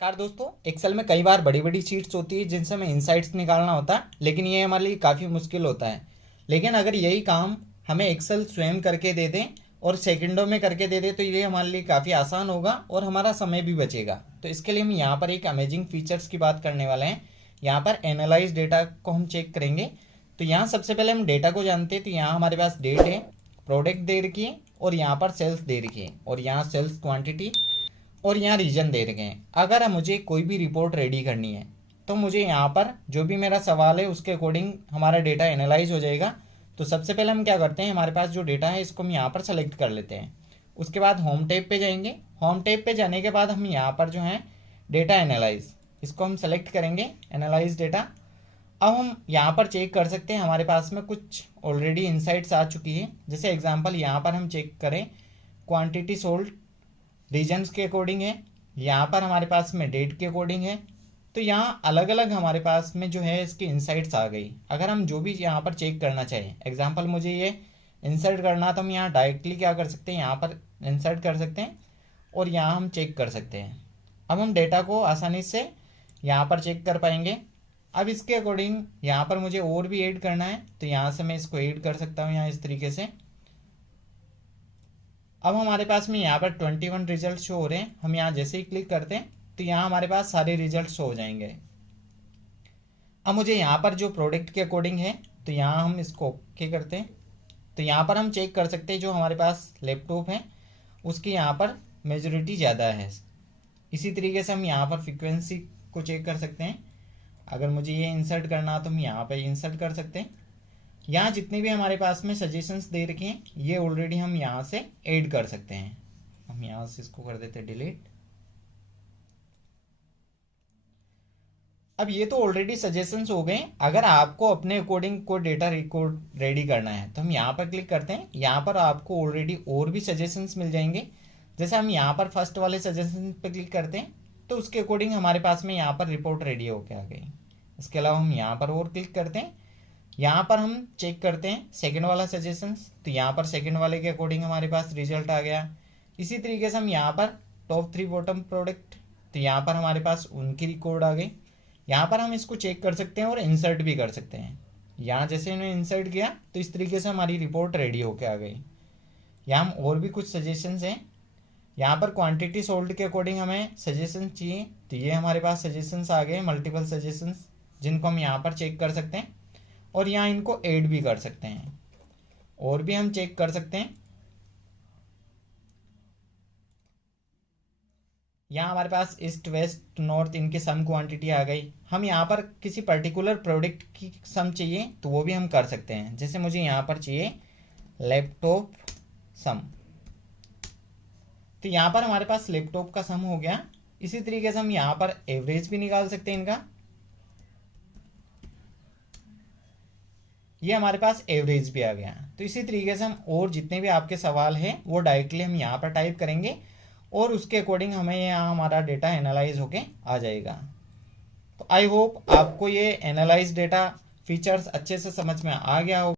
Car दोस्तों, Excel में कई बार बड़ी बड़ी शीट्स होती है जिनसे हमें इंसाइट्स निकालना होता है, लेकिन ये हमारे लिए काफ़ी मुश्किल होता है। लेकिन अगर यही काम हमें एक्सेल स्वयं करके दे दें और सेकंडों में करके दे दे तो ये हमारे लिए काफ़ी आसान होगा और हमारा समय भी बचेगा। तो इसके लिए हम यहाँ पर एक अमेजिंग फीचर्स की बात करने वाले हैं। यहाँ पर एनालाइज डेटा को हम चेक करेंगे। तो यहाँ सबसे पहले हम डेटा को जानते हैं। तो यहाँ हमारे पास डेट है, प्रोडक्ट दे रखी है और यहाँ पर सेल्स दे रखी है और यहाँ सेल्स क्वांटिटी और यहाँ रीजन दे रखे हैं। अगर मुझे कोई भी रिपोर्ट रेडी करनी है तो मुझे यहाँ पर जो भी मेरा सवाल है उसके अकॉर्डिंग हमारा डेटा एनालाइज हो जाएगा। तो सबसे पहले हम क्या करते हैं, हमारे पास जो डेटा है इसको हम यहाँ पर सेलेक्ट कर लेते हैं। उसके बाद होम टैब पे जाएंगे। होम टैब पे जाने के बाद हम यहाँ पर जो है डेटा एनालाइज, इसको हम सेलेक्ट करेंगे, एनालाइज डेटा। अब हम यहाँ पर चेक कर सकते हैं, हमारे पास में कुछ ऑलरेडी इनसाइट्स आ चुकी है। जैसे एग्जांपल यहाँ पर हम चेक करें, क्वांटिटी सोल्ड रीजन्स के अकॉर्डिंग है, यहाँ पर हमारे पास में डेट के अकॉर्डिंग है। तो यहाँ अलग अलग हमारे पास में जो है इसकी इंसाइट्स आ गई। अगर हम जो भी यहाँ पर चेक करना चाहें, एग्जांपल मुझे ये इंसर्ट करना, तो हम यहाँ डायरेक्टली क्या कर सकते हैं, यहाँ पर इंसर्ट कर सकते हैं और यहाँ हम चेक कर सकते हैं। अब हम डेटा को आसानी से यहाँ पर चेक कर पाएंगे। अब इसके अकॉर्डिंग यहाँ पर मुझे और भी ऐड करना है, तो यहाँ से मैं इसको ऐड कर सकता हूँ यहाँ इस तरीके से। अब हमारे पास में यहाँ पर 21 रिजल्ट शो हो रहे हैं। हम यहाँ जैसे ही क्लिक करते हैं तो यहाँ हमारे पास सारे रिजल्ट शो हो जाएंगे। अब मुझे यहाँ पर जो प्रोडक्ट के अकॉर्डिंग है तो यहाँ हम इसको ओके करते हैं। तो यहाँ पर हम चेक कर सकते हैं जो हमारे पास लैपटॉप है उसकी यहाँ पर मेजोरिटी ज़्यादा है। इसी तरीके से हम यहाँ पर फ्रीक्वेंसी को चेक कर सकते हैं। अगर मुझे ये इंसर्ट करना तो हम यहाँ पर इंसर्ट कर सकते हैं। यहाँ जितने भी हमारे पास में सजेशंस दे रखे हैं ये ऑलरेडी हम यहाँ से ऐड कर सकते हैं। हम यहाँ से इसको कर देते हैं डिलीट। अब ये तो ऑलरेडी सजेशंस हो गए। अगर आपको अपने अकॉर्डिंग कोई डेटा रिकॉर्ड रेडी करना है तो हम यहाँ पर क्लिक करते हैं। यहाँ पर आपको ऑलरेडी और भी सजेशंस मिल जाएंगे। जैसे हम यहाँ पर फर्स्ट वाले सजेशन पे क्लिक करते हैं तो उसके अकॉर्डिंग हमारे पास में यहाँ पर रिपोर्ट रेडी होकर आ गई। इसके अलावा हम यहाँ पर और क्लिक करते हैं। यहाँ पर हम चेक करते हैं सेकंड वाला सजेशंस, तो यहाँ पर सेकंड वाले के अकॉर्डिंग हमारे पास रिजल्ट आ गया। इसी तरीके से हम यहाँ पर टॉप 3 बॉटम प्रोडक्ट, तो यहाँ पर हमारे पास उनकी रिकॉर्ड आ गई। यहाँ पर हम इसको चेक कर सकते हैं और इंसर्ट भी कर सकते हैं। यहाँ जैसे इन्होंने इंसर्ट किया तो इस तरीके से हमारी रिपोर्ट रेडी होकर आ गई। यहाँ हम और भी कुछ सजेशंस हैं। यहाँ पर क्वांटिटी सोल्ड के अकॉर्डिंग हमें सजेशन चाहिए, तो ये हमारे पास सजेशंस आ गए, मल्टीपल सजेशंस, जिनको हम यहाँ पर चेक कर सकते हैं और यहाँ इनको ऐड भी कर सकते हैं। और भी हम चेक कर सकते हैं। यहाँ हमारे पास ईस्ट वेस्ट नॉर्थ इनकी सम क्वांटिटी आ गई। हम यहाँ पर किसी पर्टिकुलर प्रोडक्ट की सम चाहिए तो वो भी हम कर सकते हैं। जैसे मुझे यहाँ पर चाहिए लैपटॉप सम, तो यहाँ पर हमारे पास लैपटॉप का सम हो गया। इसी तरीके से हम यहाँ पर एवरेज भी निकाल सकते हैं इनका। ये हमारे पास एवरेज भी आ गया। तो इसी तरीके से हम और जितने भी आपके सवाल हैं वो डायरेक्टली हम यहाँ पर टाइप करेंगे और उसके अकॉर्डिंग हमें यहाँ हमारा डेटा एनालाइज होके आ जाएगा। तो आई होप आपको ये एनालाइज डेटा फीचर्स अच्छे से समझ में आ गया होगा।